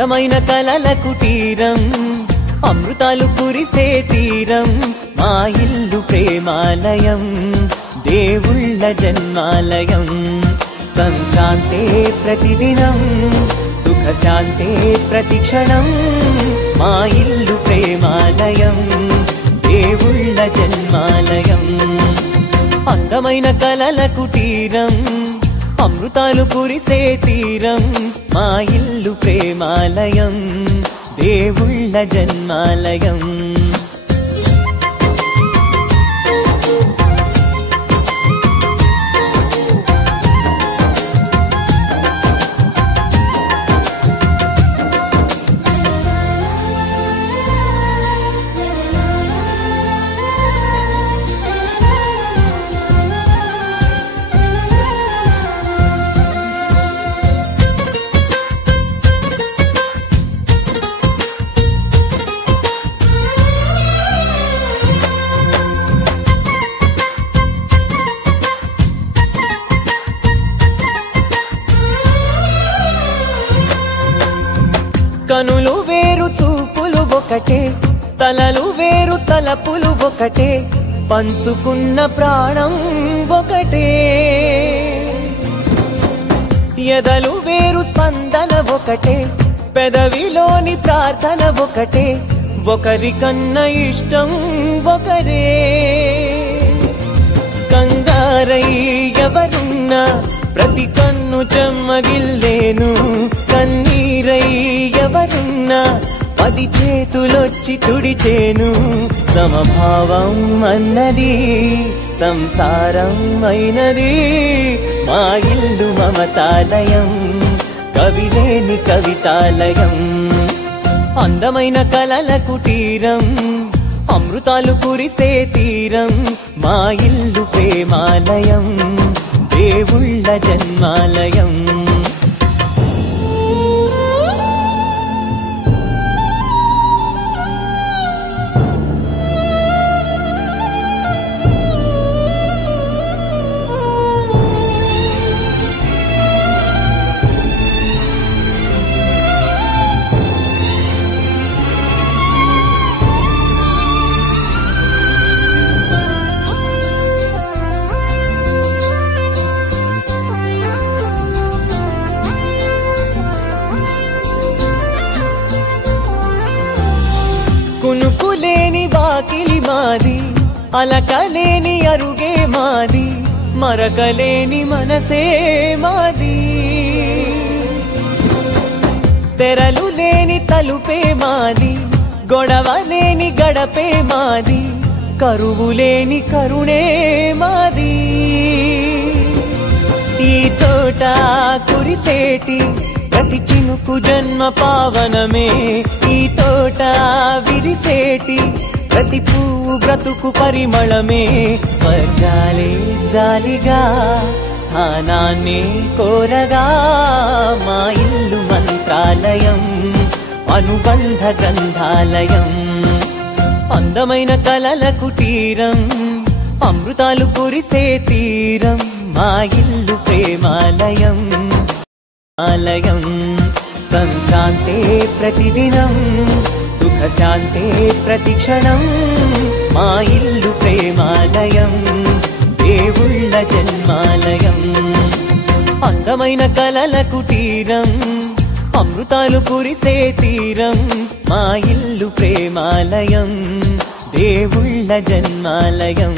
అందమైన కలల కుటీరం అమృతాలు కురిసే తీరం మా ఇల్లు ప్రేమాలయం దేవుళ్ళ జన్మాలయం సంక్రాంతే ప్రతిదినం సుఖశాంతే ప్రతిక్షణం మా ఇల్లు ప్రేమాలయం దేవుళ్ళ జన్మాలయం అందమైన కలల కుటీరం అమృతాలు కురిసే తీరం మా ఇల్లు ప్రేమాలయం దేవుళ్ళ జన్మాలయం కనులు వేరు చూపులు ఒకటే తలలు వేరు తలపులు ఒకటే పంచుకున్న ప్రాణం ఒకటే ఎదలు వేరు స్పందన ఒకటే పెదవిలోని ప్రార్థన ఒకటే ఒకరికన్నా ఇష్టం ఒకరే కంగారై ఎవరున్నా ప్రతి కన్ను చెమ్మగిల్లేను కన్నీరై ఎవరున్నా 10 చేతులొచ్చి తుడిచేను సమభావం అన్నది సంసారం అయినది మా ఇల్లు మమతాలయం కవిలేని కవితాలయం అందమైన కలల కుటీరం అమృతాలు కురిసే తీరం మా ఇల్లు ప్రేమాలయం దేవుళ్ళ జన్మాలయం కునుకులేని వాకిలి మాది అలకలేని అరుగే మాది మరకలేని మనసే మాది తెరలు లేని తలుపే మాది గొడవలేని గడపే మాది కరువులేని కరుణే మాది ఈ చోట కురిసేటి ప్రతి చినుకు జన్మ పావనమే ఈ తోట విరిసేటి ప్రతి పువ్వు బ్రతుకు పరిమళమే స్వర్గాలే జాలిగా స్థానాన్ని కోరగా మా ఇల్లు మంత్రాలయం అనుబంధ గ్రంథాలయం అందమైన కలల కుటీరం అమృతాలు కురిసే తీరం మా ఇల్లు ప్రేమాలయం ఆలయం సంక్రాంతే ప్రతిదినం సుఖశాంతే ప్రతిక్షణం మా ఇల్లు ప్రేమాలయం దేవుళ్ళ జన్మాలయం అందమైన కలల కుటీరం అమృతాలు కురిసే తీరం మా ఇల్లు ప్రేమాలయం దేవుళ్ళ జన్మాలయం